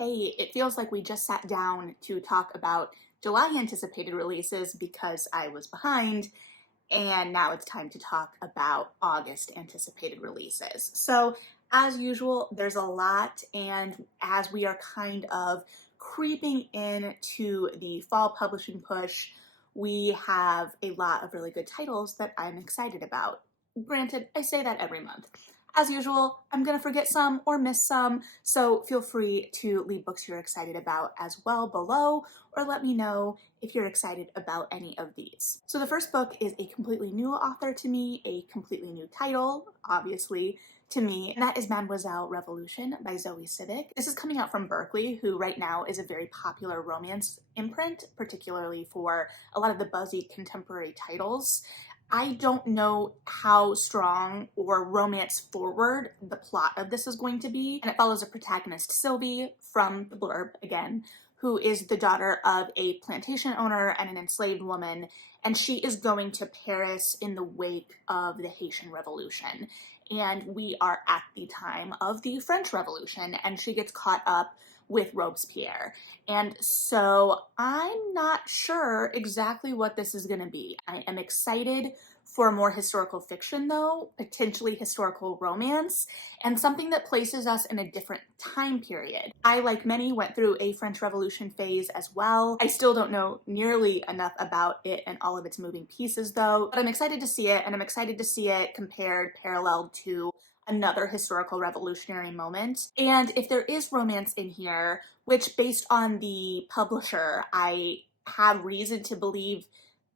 Hey, it feels like we just sat down to talk about July anticipated releases because I was behind, and now it's time to talk about August anticipated releases. So, as usual, there's a lot, and as we are kind of creeping into the fall publishing push, we have a lot of really good titles that I'm excited about. Granted, I say that every month. As usual, I'm gonna forget some or miss some, so feel free to leave books you're excited about as well below, or let me know if you're excited about any of these. So the first book is a completely new author to me, a completely new title, obviously, to me, and that is Mademoiselle Revolution by Zoe Civic. This is coming out from Berkeley, who right now is a very popular romance imprint, particularly for a lot of the buzzy contemporary titles. I don't know how strong or romance forward the plot of this is going to be, and it follows a protagonist, Sylvie, from the blurb again, who is the daughter of a plantation owner and an enslaved woman, and she is going to Paris in the wake of the Haitian Revolution. And we are at the time of the French Revolution, and she gets caught up with Robespierre. And so I'm not sure exactly what this is going to be. I am excited for more historical fiction though, potentially historical romance, and something that places us in a different time period. I, like many, went through a French Revolution phase as well. I still don't know nearly enough about it and all of its moving pieces though, but I'm excited to see it, and I'm excited to see it compared, paralleled to another historical revolutionary moment. And if there is romance in here, which based on the publisher, I have reason to believe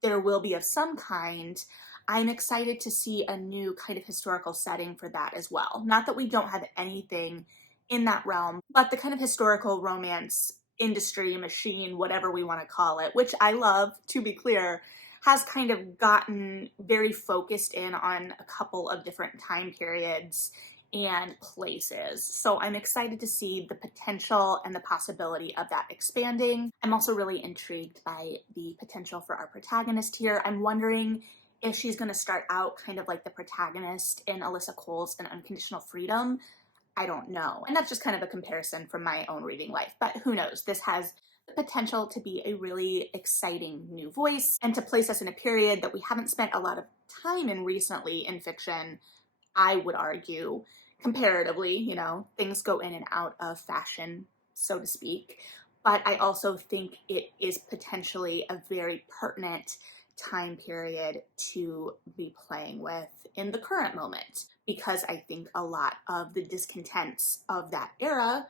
there will be of some kind, I'm excited to see a new kind of historical setting for that as well. Not that we don't have anything in that realm, but the kind of historical romance industry, machine, whatever we want to call it, which I love, to be clear, has kind of gotten very focused in on a couple of different time periods and places. So I'm excited to see the potential and the possibility of that expanding. I'm also really intrigued by the potential for our protagonist here. I'm wondering if she's going to start out kind of like the protagonist in Alyssa Cole's An Unconditional Freedom. I don't know. And that's just kind of a comparison from my own reading life, but who knows? This has the potential to be a really exciting new voice and to place us in a period that we haven't spent a lot of time in recently in fiction, I would argue. Comparatively, you know, things go in and out of fashion, so to speak, but I also think it is potentially a very pertinent time period to be playing with in the current moment, because I think a lot of the discontents of that era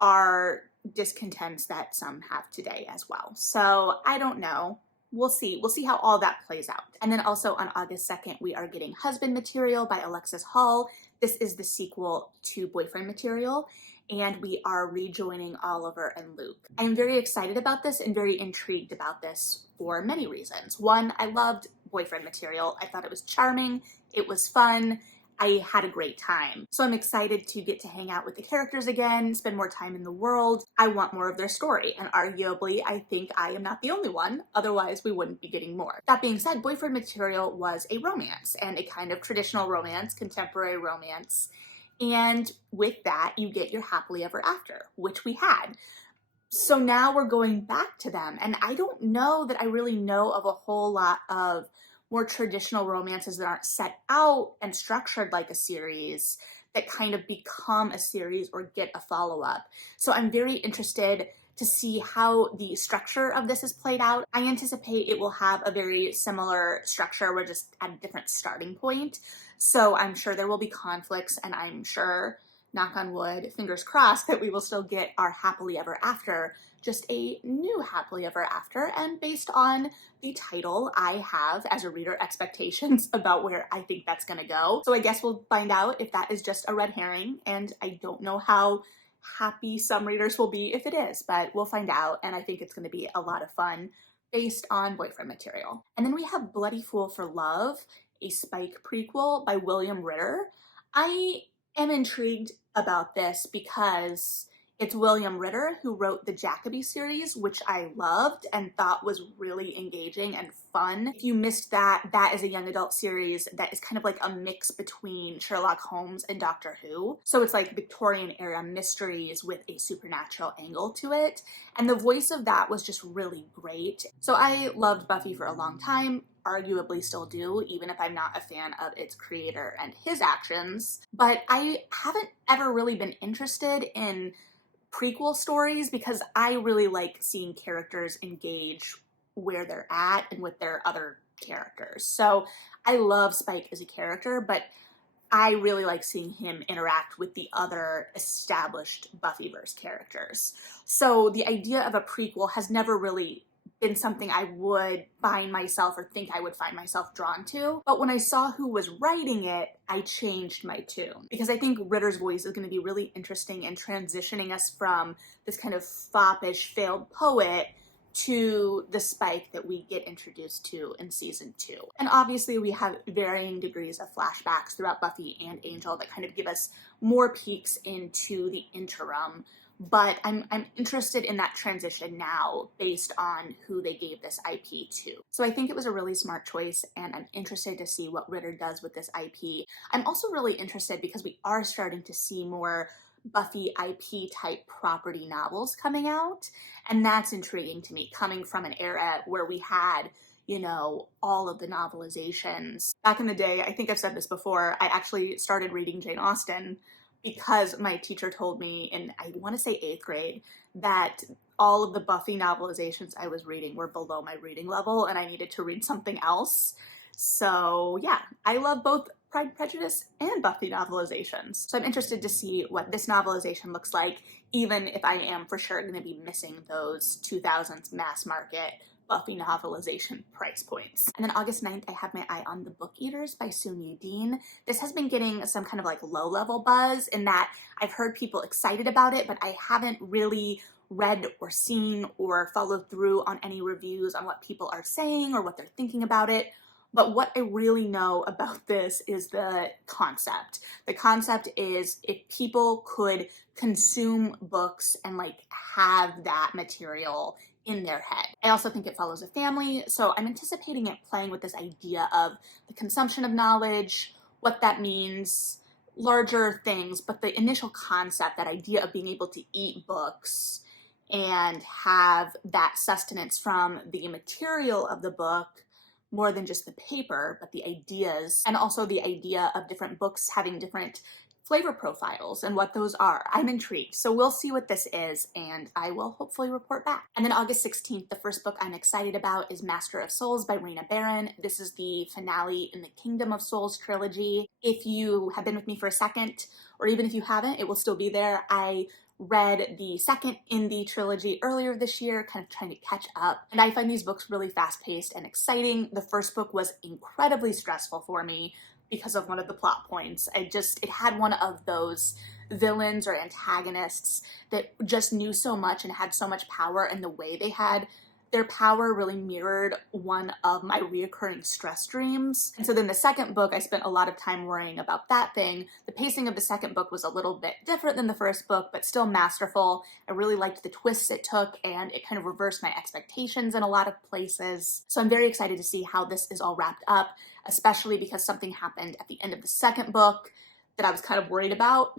are discontents that some have today as well. So I don't know. We'll see. We'll see how all that plays out. And then also on August 2nd, we are getting Husband Material by Alexis Hall. This is the sequel to Boyfriend Material, and we are rejoining Oliver and Luke. I'm very excited about this and very intrigued about this for many reasons. One, I loved Boyfriend Material. I thought it was charming. It was fun. I had a great time. So I'm excited to get to hang out with the characters again, spend more time in the world. I want more of their story, and arguably, I think I am not the only one, otherwise we wouldn't be getting more. That being said, Boyfriend Material was a romance, and a kind of traditional romance, contemporary romance, and with that, you get your happily ever after, which we had. So now we're going back to them, and I don't know that I really know of a whole lot of more traditional romances that aren't set out and structured like a series that kind of become a series or get a follow-up. So I'm very interested to see how the structure of this is played out. I anticipate it will have a very similar structure. We're just at a different starting point. So I'm sure there will be conflicts, and I'm sure, knock on wood, fingers crossed, that we will still get our happily ever after, just a new happily ever after, and based on the title, I have, as a reader, expectations about where I think that's gonna go. So I guess we'll find out if that is just a red herring, and I don't know how happy some readers will be if it is, but we'll find out, and I think it's gonna be a lot of fun based on Boyfriend Material. And then we have Bloody Fool for Love, a Spike prequel by William Ritter. I am intrigued about this because It's William Ritter who wrote the Jacobi series, which I loved and thought was really engaging and fun. If you missed that, that is a young adult series that is kind of like a mix between Sherlock Holmes and Doctor Who. So it's like Victorian era mysteries with a supernatural angle to it. And the voice of that was just really great. So I loved Buffy for a long time, arguably still do, even if I'm not a fan of its creator and his actions. But I haven't ever really been interested in prequel stories because I really like seeing characters engage where they're at and with their other characters. So I love Spike as a character, but I really like seeing him interact with the other established Buffyverse characters. So the idea of a prequel has never really been something I would find myself or think I would find myself drawn to. But when I saw who was writing it, I changed my tune because I think Ritter's voice is going to be really interesting in transitioning us from this kind of foppish failed poet to the Spike that we get introduced to in season 2. And obviously we have varying degrees of flashbacks throughout Buffy and Angel that kind of give us more peeks into the interim. But I'm interested in that transition now based on who they gave this IP to. So I think it was a really smart choice, and I'm interested to see what Ritter does with this IP. I'm also really interested because we are starting to see more Buffy IP type property novels coming out, and that's intriguing to me, coming from an era where we had, you know, all of the novelizations. Back in the day, I think I've said this before, I actually started reading Jane Austen because my teacher told me in, I want to say 8th grade, that all of the Buffy novelizations I was reading were below my reading level and I needed to read something else. So yeah, I love both Pride and Prejudice and Buffy novelizations. So I'm interested to see what this novelization looks like, even if I am for sure going to be missing those 2000s mass market Buffy novelization price points. And then August 9th, I have my eye on The Book Eaters by Soon-Yi Dean. This has been getting some kind of like low-level buzz in that I've heard people excited about it, but I haven't really read or seen or followed through on any reviews on what people are saying or what they're thinking about it. But what I really know about this is the concept. The concept is if people could consume books and like have that material in their head. I also think it follows a family, so I'm anticipating it playing with this idea of the consumption of knowledge, what that means, larger things, but the initial concept, that idea of being able to eat books and have that sustenance from the material of the book more than just the paper, but the ideas, and also the idea of different books having different flavor profiles and what those are. I'm intrigued. So we'll see what this is, and I will hopefully report back. And then August 16th, the first book I'm excited about is Master of Souls by Raina Barron. This is the finale in the Kingdom of Souls trilogy. If you have been with me for a second, or even if you haven't, it will still be there. I read the second in the trilogy earlier this year, kind of trying to catch up. And I find these books really fast-paced and exciting. The first book was incredibly stressful for me because of one of the plot points. It had one of those villains or antagonists that just knew so much and had so much power, and the way they had their power really mirrored one of my reoccurring stress dreams. And so then the second book, I spent a lot of time worrying about that thing. The pacing of the second book was a little bit different than the first book, but still masterful. I really liked the twists it took, and it kind of reversed my expectations in a lot of places. So I'm very excited to see how this is all wrapped up, especially because something happened at the end of the second book that I was kind of worried about,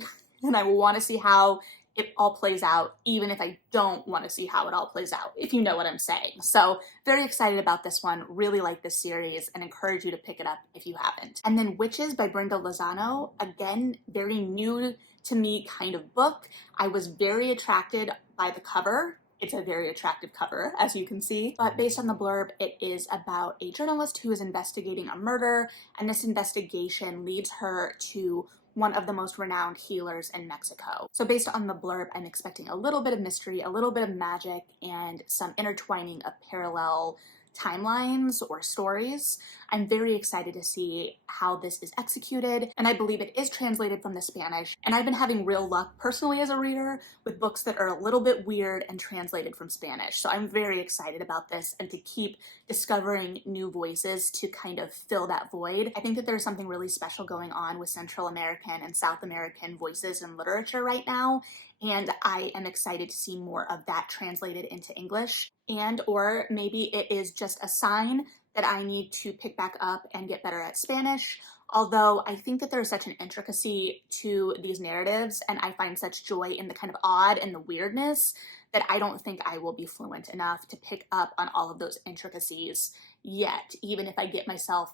and I want to see how it all plays out, even if I don't want to see how it all plays out, if you know what I'm saying. So very excited about this one, really like this series, and encourage you to pick it up if you haven't. And then Witches by Brenda Lozano, again, very new to me kind of book. I was very attracted by the cover. It's a very attractive cover, as you can see. But based on the blurb, it is about a journalist who is investigating a murder, and this investigation leads her to one of the most renowned healers in Mexico. So based on the blurb, I'm expecting a little bit of mystery, a little bit of magic, and some intertwining of parallel timelines or stories. I'm very excited to see how this is executed, and I believe it is translated from the Spanish, and I've been having real luck personally as a reader with books that are a little bit weird and translated from Spanish. So I'm very excited about this and to keep discovering new voices to kind of fill that void. I think that there's something really special going on with Central American and South American voices in literature right now, and I am excited to see more of that translated into English. And or maybe it is just a sign that I need to pick back up and get better at Spanish. Although I think that there's such an intricacy to these narratives, and I find such joy in the kind of odd and the weirdness, that I don't think I will be fluent enough to pick up on all of those intricacies yet, even if I get myself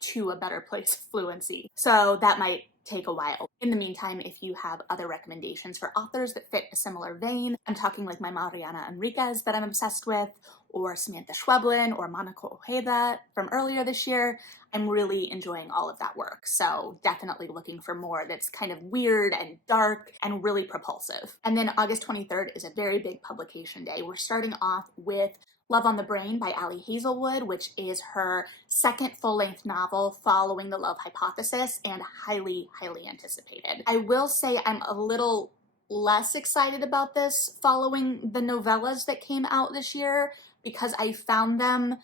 to a better place of fluency. So that might take a while. In the meantime, if you have other recommendations for authors that fit a similar vein, I'm talking like my Mariana Enriquez that I'm obsessed with, or Samantha Schweblin, or Monica Ojeda from earlier this year, I'm really enjoying all of that work. So definitely looking for more that's kind of weird and dark and really propulsive. And then August 23rd is a very big publication day. We're starting off with Love on the Brain by Ali Hazelwood, which is her second full-length novel following the Love Hypothesis, and highly, highly anticipated. I will say I'm a little less excited about this following the novellas that came out this year, because I found them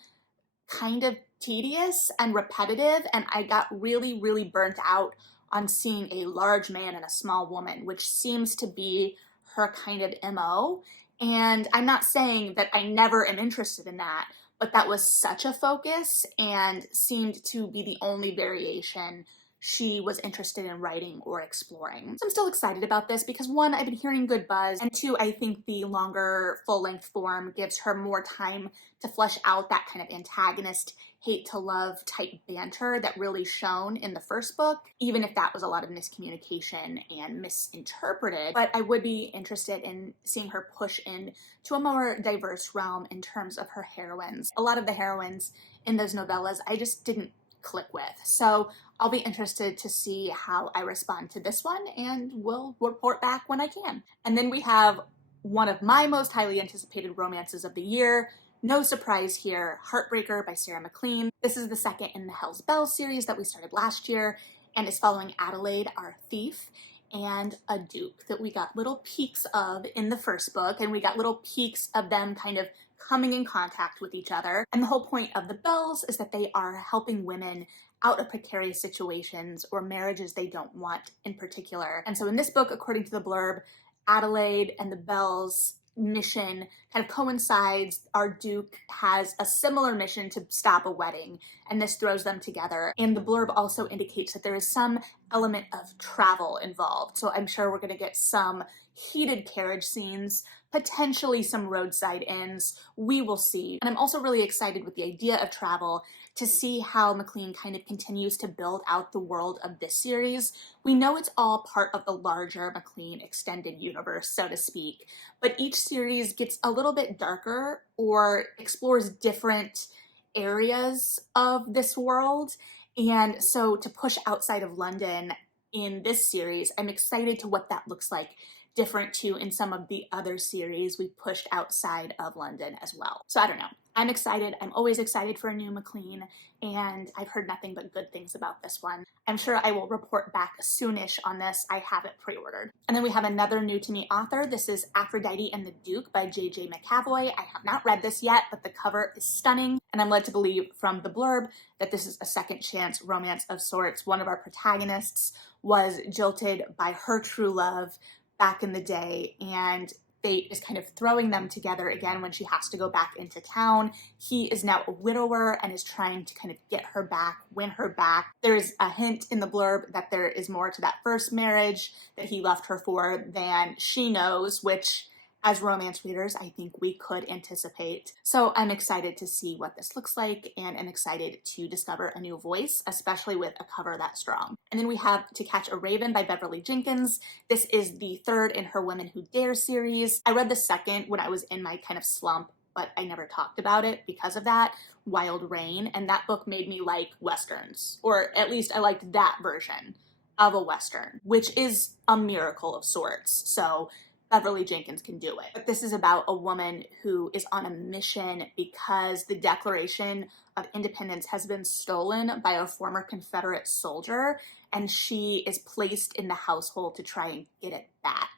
kind of tedious and repetitive, and I got really, really burnt out on seeing a large man and a small woman, which seems to be her kind of MO. And I'm not saying that I never am interested in that, but that was such a focus and seemed to be the only variation she was interested in writing or exploring. So I'm still excited about this because one, I've been hearing good buzz, and two, I think the longer full-length form gives her more time to flesh out that kind of antagonist hate to love type banter that really shone in the first book, even if that was a lot of miscommunication and misinterpreted. But I would be interested in seeing her push in to a more diverse realm in terms of her heroines. A lot of the heroines in those novellas I just didn't click with. So I'll be interested to see how I respond to this one, and we'll report back when I can. And then we have one of my most highly anticipated romances of the year. No surprise here, Heartbreaker by Sarah MacLean. This is the second in the Hell's Bells series that we started last year, and is following Adelaide, our thief, and a duke that we got little peeks of in the first book, and we got little peeks of them kind of coming in contact with each other. And the whole point of the Bells is that they are helping women out of precarious situations or marriages they don't want in particular. And so in this book, according to the blurb, Adelaide and the Bells' mission kind of coincides. Our Duke has a similar mission to stop a wedding, and this throws them together. And the blurb also indicates that there is some element of travel involved. So I'm sure we're going to get some heated carriage scenes, potentially some roadside inns. We will see. And I'm also really excited with the idea of travel to see how MacLean kind of continues to build out the world of this series. We know it's all part of the larger MacLean extended universe, so to speak, but each series gets a little bit darker or explores different areas of this world. And so to push outside of London in this series, I'm excited to what that looks like, different to in some of the other series we pushed outside of London as well. So I don't know. I'm excited. I'm always excited for a new MacLean, and I've heard nothing but good things about this one. I'm sure I will report back soonish on this. I have it pre-ordered. And then we have another new to me author. This is Aphrodite and the Duke by J.J. McAvoy. I have not read this yet, but the cover is stunning, and I'm led to believe from the blurb that this is a second chance romance of sorts. One of our protagonists was jilted by her true love back in the day, and fate is kind of throwing them together again when she has to go back into town. He is now a widower and is trying to kind of get her back, win her back. There's a hint in the blurb that there is more to that first marriage that he left her for than she knows, which as romance readers, I think we could anticipate. So I'm excited to see what this looks like, and I'm excited to discover a new voice, especially with a cover that strong. And then we have To Catch a Raven by Beverly Jenkins. This is the third in her Women Who Dare series. I read the second when I was in my kind of slump, but I never talked about it because of that, Wild Rain, and that book made me like Westerns, or at least I liked that version of a Western, which is a miracle of sorts. So Beverly Jenkins can do it. But this is about a woman who is on a mission because the Declaration of Independence has been stolen by a former Confederate soldier, and she is placed in the household to try and get it back.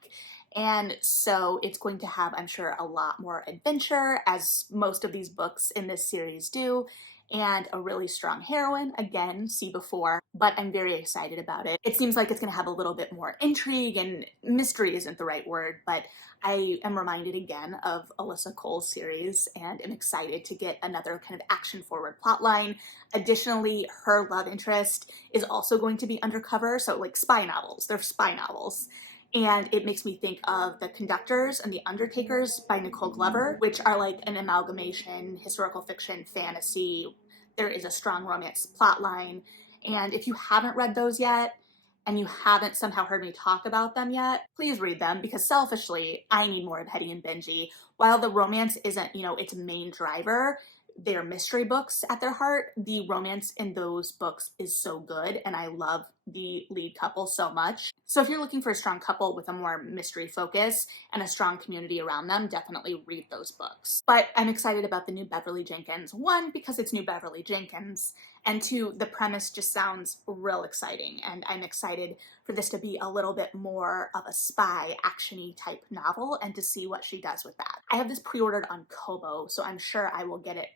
And so it's going to have, I'm sure, a lot more adventure, as most of these books in this series do. and a really strong heroine. Again, see before, but I'm very excited about it. It seems like it's going to have a little bit more intrigue, and mystery isn't the right word, but I am reminded again of Alyssa Cole's series and am excited to get another kind of action-forward plotline. Additionally, her love interest is also going to be undercover, so like spy novels. They're spy novels. And it makes me think of The Conductors and The Undertakers by Nicole Glover, which are like an amalgamation, historical fiction, fantasy. There is a strong romance plotline. And if you haven't read those yet, and you haven't somehow heard me talk about them yet, please read them, because selfishly, I need more of Hetty and Benji. While the romance isn't, its main driver, they're mystery books at their heart. The romance in those books is so good, and I love the lead couple so much. So if you're looking for a strong couple with a more mystery focus and a strong community around them, definitely read those books. But I'm excited about the new Beverly Jenkins. One, because it's new Beverly Jenkins, and two, the premise just sounds real exciting, and I'm excited for this to be a little bit more of a spy, action-y type novel, and to see what she does with that. I have this pre-ordered on Kobo, so I'm sure I will get it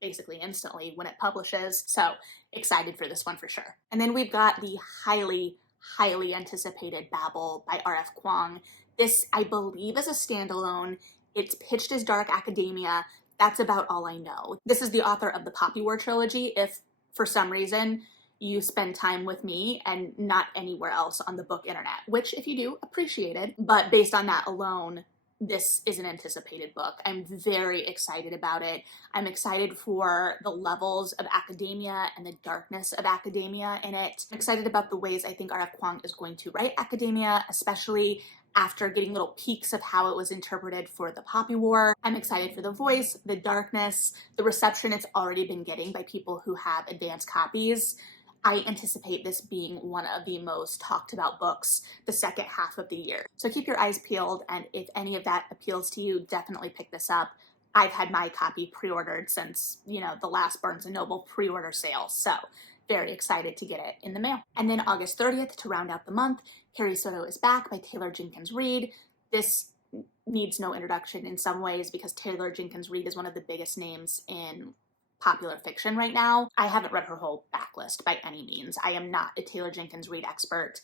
basically instantly when it publishes. So excited for this one for sure. And then we've got the highly anticipated Babble by R.F. Kuang. This, I believe, is a standalone. It's pitched as dark academia. That's about all I know. This is the author of the Poppy War trilogy. If for some reason you spend time with me and not anywhere else on the book internet, which if you do, appreciate it. But based on that alone, this is an anticipated book. I'm very excited about it. I'm excited for the levels of academia and the darkness of academia in it. I'm excited about the ways I think R.F. Kuang is going to write academia, especially after getting little peeks of how it was interpreted for the Poppy War. I'm excited for the voice, the darkness, the reception it's already been getting by people who have advanced copies. I anticipate this being one of the most talked about books the second half of the year. So keep your eyes peeled, and if any of that appeals to you, definitely pick this up. I've had my copy pre-ordered since, the last Barnes & Noble pre-order sale, so very excited to get it in the mail. And then August 30th, to round out the month, Carrie Soto is Back by Taylor Jenkins Reid. This needs no introduction in some ways because Taylor Jenkins Reid is one of the biggest names in popular fiction right now. I haven't read her whole backlist by any means. I am not a Taylor Jenkins Reid expert.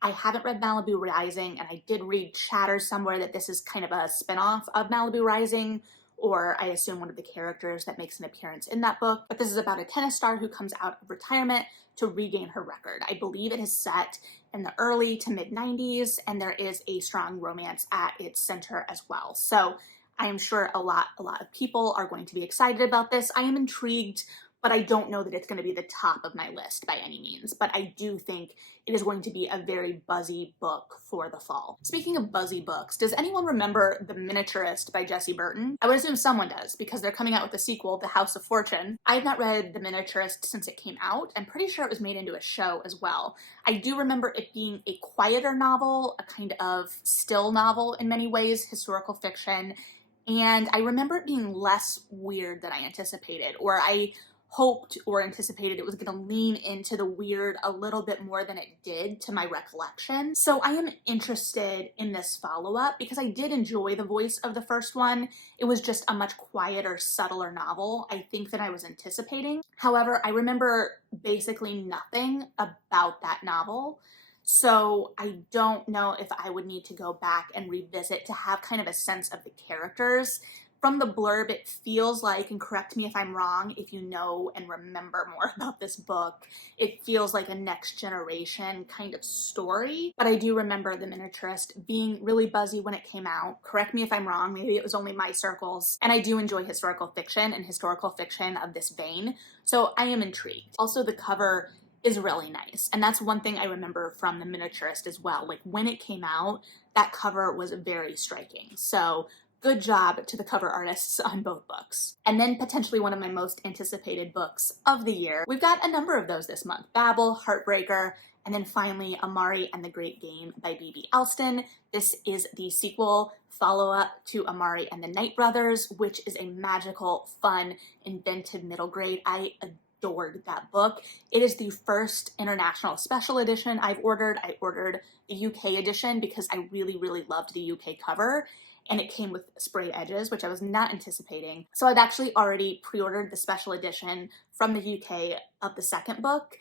I haven't read Malibu Rising, and I did read chatter somewhere that this is kind of a spin-off of Malibu Rising, or I assume one of the characters that makes an appearance in that book. But this is about a tennis star who comes out of retirement to regain her record. I believe it is set in the early to mid-90s, and there is a strong romance at its center as well. So I am sure a lot of people are going to be excited about this. I am intrigued, but I don't know that it's going to be the top of my list by any means. But I do think it is going to be a very buzzy book for the fall. Speaking of buzzy books, does anyone remember The Miniaturist by Jessie Burton? I would assume someone does, because they're coming out with a sequel, The House of Fortune. I have not read The Miniaturist since it came out. I'm pretty sure it was made into a show as well. I do remember it being a quieter novel, a kind of still novel in many ways, historical fiction. And I remember it being less weird than I anticipated, or I hoped or anticipated it was going to lean into the weird a little bit more than it did to my recollection. So I am interested in this follow-up because I did enjoy the voice of the first one. It was just a much quieter, subtler novel, I think, than I was anticipating. However, I remember basically nothing about that novel. So I don't know if I would need to go back and revisit to have kind of a sense of the characters. From the blurb, it feels like, and correct me if I'm wrong, if you know and remember more about this book, it feels like a next generation kind of story. But I do remember The Miniaturist being really buzzy when it came out. Correct me if I'm wrong, maybe it was only my circles. And I do enjoy historical fiction and historical fiction of this vein, so I am intrigued. Also, the cover is really nice. And that's one thing I remember from The Miniaturist as well. Like when it came out, that cover was very striking. So good job to the cover artists on both books. And then potentially one of my most anticipated books of the year. We've got a number of those this month. Babble, Heartbreaker, and then finally Amari and the Great Game by B.B. Alston. This is the sequel follow-up to Amari and the Night Brothers, which is a magical, fun, inventive middle grade. I adored that book. It is the first international special edition I've ordered. I ordered the UK edition because I really loved the UK cover. and it came with sprayed edges, which I was not anticipating. So I've actually already pre-ordered the special edition from the UK of the second book,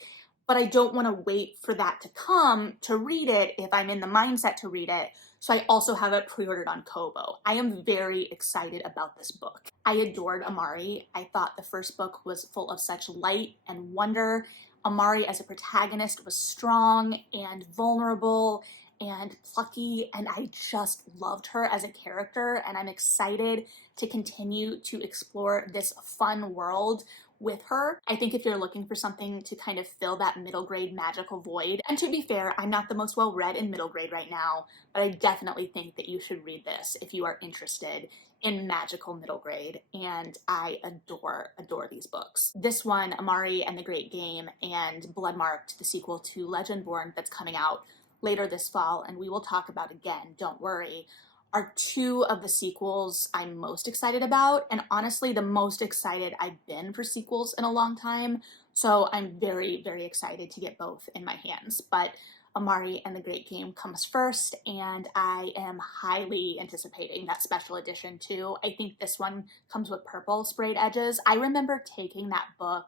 but I don't want to wait for that to come to read it if I'm in the mindset to read it. So I also have it pre-ordered on Kobo. I am very excited about this book. I adored Amari. I thought the first book was full of such light and wonder. Amari as a protagonist was strong and vulnerable and plucky, and I just loved her as a character, and I'm excited to continue to explore this fun world with her. I think if you're looking for something to kind of fill that middle grade magical void, and to be fair, I'm not the most well read in middle grade right now, but I definitely think that you should read this if you are interested in magical middle grade, and I adore these books. This one, Amari and the Great Game, and Bloodmarked, the sequel to Legendborn that's coming out later this fall, and we will talk about again, don't worry, are two of the sequels I'm most excited about, and honestly the most excited I've been for sequels in a long time, so I'm very, very excited to get both in my hands. But Amari and the Great Game comes first, and I am highly anticipating that special edition too. I think this one comes with purple sprayed edges. I remember taking that book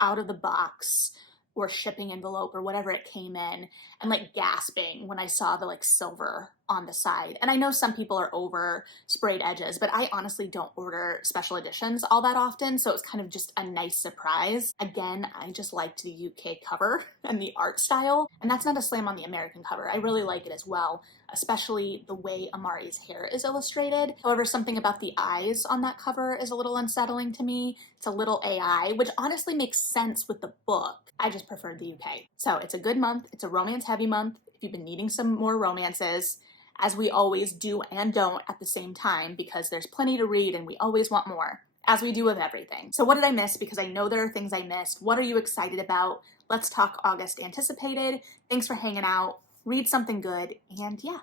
out of the box or shipping envelope or whatever it came in and like gasping when I saw the like silver on the side. And I know some people are over sprayed edges, but I honestly don't order special editions all that often, so it was kind of just a nice surprise. Again, I just liked the UK cover and the art style, and that's not a slam on the American cover. I really like it as well, especially the way Amari's hair is illustrated. However, something about the eyes on that cover is a little unsettling to me. It's a little AI, which honestly makes sense with the book. I just preferred the UK. So it's a good month. It's a romance heavy month. If you've been needing some more romances, as we always do and don't at the same time, because there's plenty to read and we always want more, as we do with everything. So what did I miss? Because I know there are things I missed. What are you excited about? Let's talk August anticipated. Thanks for hanging out. Read something good, and yeah,